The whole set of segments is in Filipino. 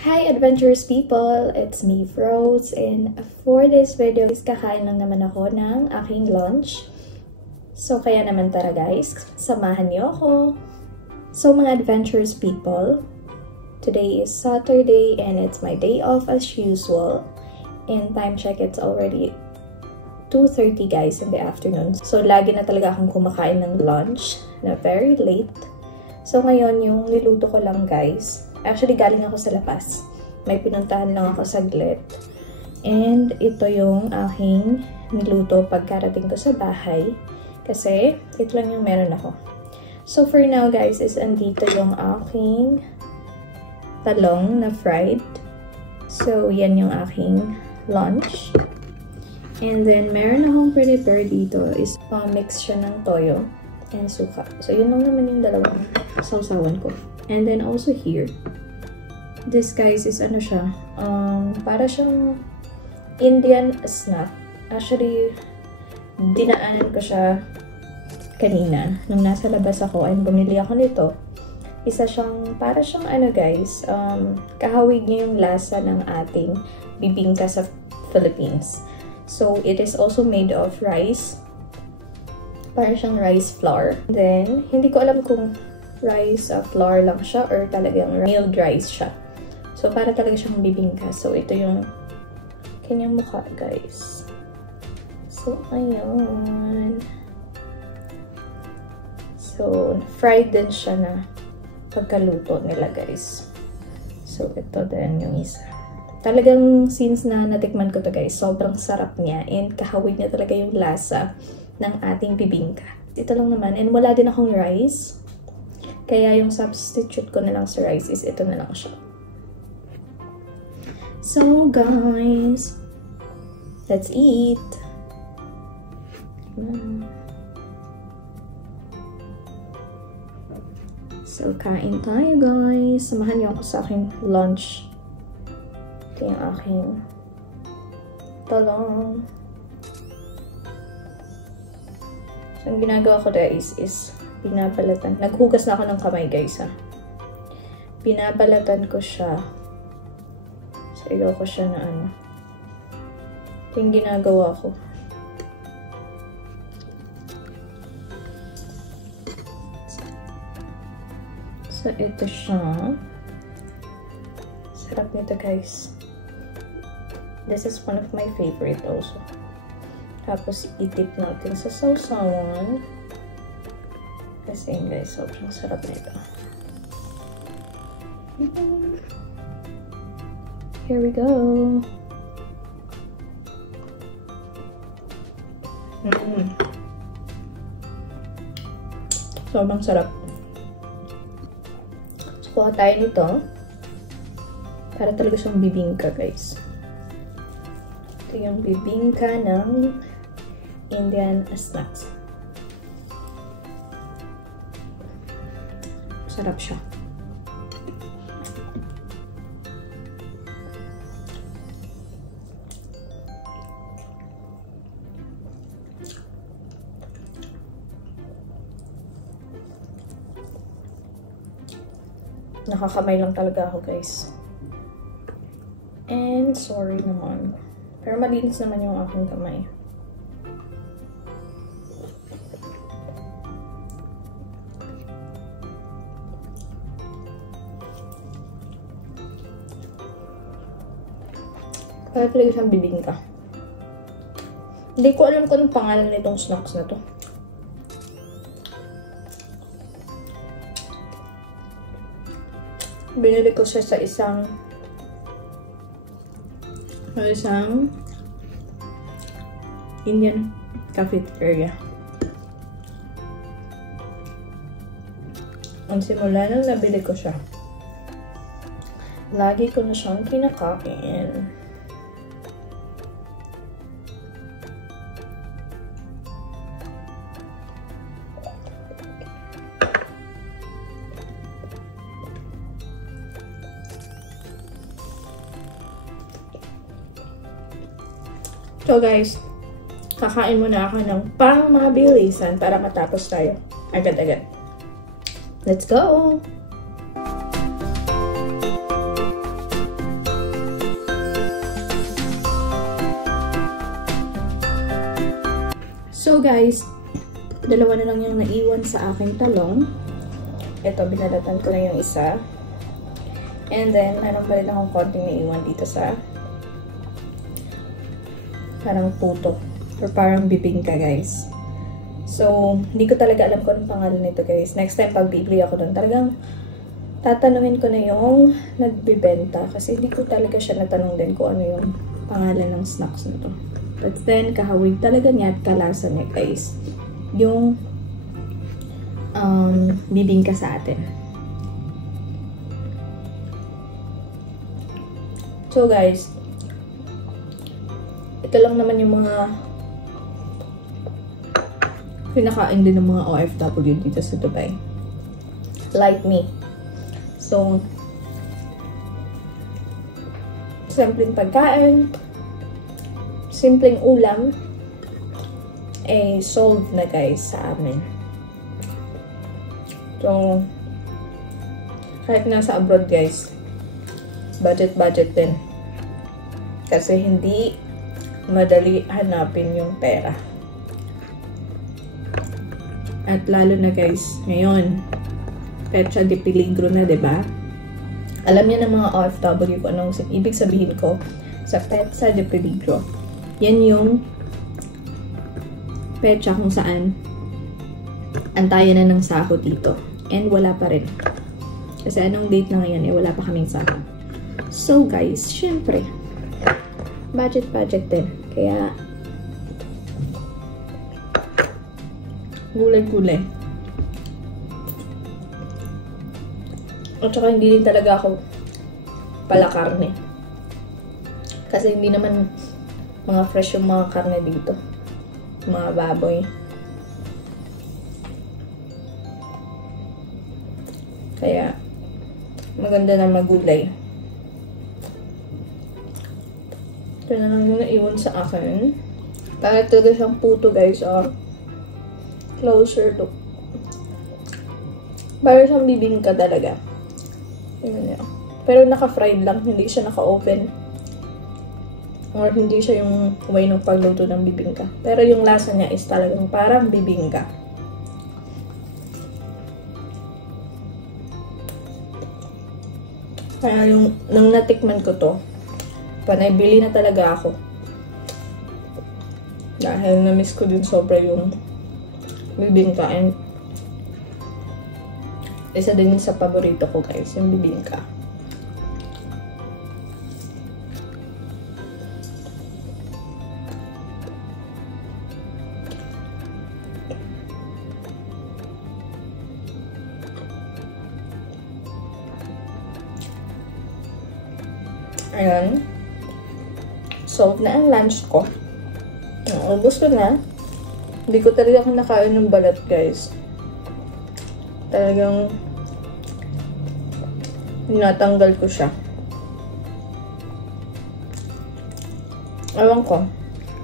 Hi adventurous people! It's me, Froze, and for this video is kakain lang naman ako ng aking lunch. So kaya naman tara guys, samahan niyo ako. So mga adventurous people, today is Saturday and it's my day off as usual. And time check, it's already 2:30 guys in the afternoon. So lagi na talaga akong kumakain ng lunch na very late. So ngayon yung niluto ko lang guys. Actually, galing ako sa labas. May pinuntahan lang ako saglit. And ito yung aking niluto pagkarating ko sa bahay. Kasi, ito lang yung meron ako. So, for now, guys, is andito yung aking talong na fried. So, yan yung aking lunch. And then, meron akong prepare dito is mix siya ng toyo and suka. So, yun lang naman yung dalawang sausawan ko. And then also here, this guys is ano siya, para siyang Indian snack. Actually, dinaanan ko siya kanina nung nasa labas ako and bumili ako nito. Isa siyang, para siyang ano guys, kahawig niya yung lasa ng ating bibingka sa Philippines. So, it is also made of rice. Para siyang rice flour. Then, hindi ko alam kung rice flour lang siya or talagang milled rice siya. So, para talaga siyang bibingka. So, ito yung kanyang mukha, guys. So, ayun. So, fried din siya na pagkaluto nila, guys. So, ito din yung isa. Talagang since na natikman ko to guys, sobrang sarap niya and kahawig niya talaga yung lasa ng ating bibingka. Ito lang naman. And wala din akong rice. Kaya yung substitute ko na lang sa rice is ito na lang siya. So guys, let's eat. So kain tayo guys. Samahan niyo ako sa aking lunch. Ito yung aking talong. So ang ginagawa ko guys is pinabalatan. Naghugas na ako ng kamay, guys, ha. Pinabalatan ko siya. So, ilaw ko siya na ano. Ito yung ginagawa ko. So, ito siya. Sarap nito, guys. This is one of my favorite also. Tapos, i-dip natin sa sausawan. Kasi guys, sobrang sarap nito. Here we go. Sobrang sarap. So, kuha tayo nito. Para talaga siyang bibingka, guys. Ito yung bibingka ng Indian snacks. Sarap siya. Nakakamay lang talaga ako, guys. And sorry naman. Pero malinis naman yung aking kamay. Kaya talaga siyang bibingka. Hindi ko alam kung anong pangalan nitong snacks na to. Binili ko siya sa isang Indian cafeteria. Ang simula nang nabili ko siya, lagi ko na siyang kinakain. So guys, kakain muna ako ng pang-mabilisan para matapos tayo agad-agad. Let's go! So guys, dalawa na lang yung naiwan sa aking talong. Ito, binalatan ko na yung isa. And then, meron pa rin akong konting naiwan dito sa parang puto. Or parang bibingka, guys. So, hindi ko talaga alam kung anong pangalan nito, guys. Next time, pag bibili ako doon, talagang tatanungin ko na yung nagbibenta. Kasi hindi ko talaga siya natanong din kung ano yung pangalan ng snacks na to. But then, kahawig talaga niya at kalasa niya, guys. Yung bibingka sa atin. So, guys, ito lang naman yung mga pinakain din ng mga OFW dito sa Dubai. Like me. So, simpleng pagkain, simpleng ulam, solve na guys sa amin. So, kahit nasa abroad guys, budget din. Kasi hindi madali hanapin yung pera. At lalo na guys, ngayon, petsa de peligro na, diba? Alam niya ng mga OFW kung anong ibig sabihin ko sa petsa de peligro. Yan yung petsa kung saan antayan na ng sahod dito. And wala pa rin. Kasi anong date na ngayon, wala pa kaming sahod. So guys, syempre, budget din. Kaya, gulay-gulay. At saka hindi din talaga ako pala karne. Kasi hindi naman mga fresh yung mga karne dito. Mga baboy. Kaya, maganda na magulay. Ito na lang yung naiwan sa akin. Para talaga siyang puto guys, closer to. Para siyang bibingka talaga. Pero naka-fried lang, hindi siya naka-oven. Or hindi siya yung way ng pagluto ng bibingka. Pero yung lasa niya is talagang parang bibingka. Kaya yung, nung natikman ko to, panay-bili na talaga ako. Dahil na-miss ko din sobra yung bibingka. And isa din sa paborito ko guys, yung bibingka. Ayan. Solve na ang lunch ko. Ubus ko na. Hindi ko talaga nakain ng balat, guys. Talagang natanggal ko siya. Ewan ko.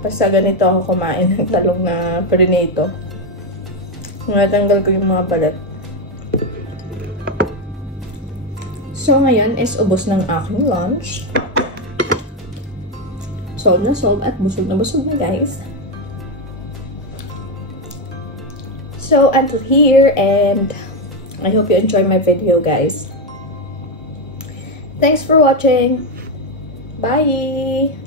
Basta ganito ako kumain ng talong na perinato. Natanggal ko yung mga balat. So, ngayon is ubos ng aking lunch. Solve na solve at busog na guys. So, until here, and I hope you enjoy my video, guys. Thanks for watching. Bye!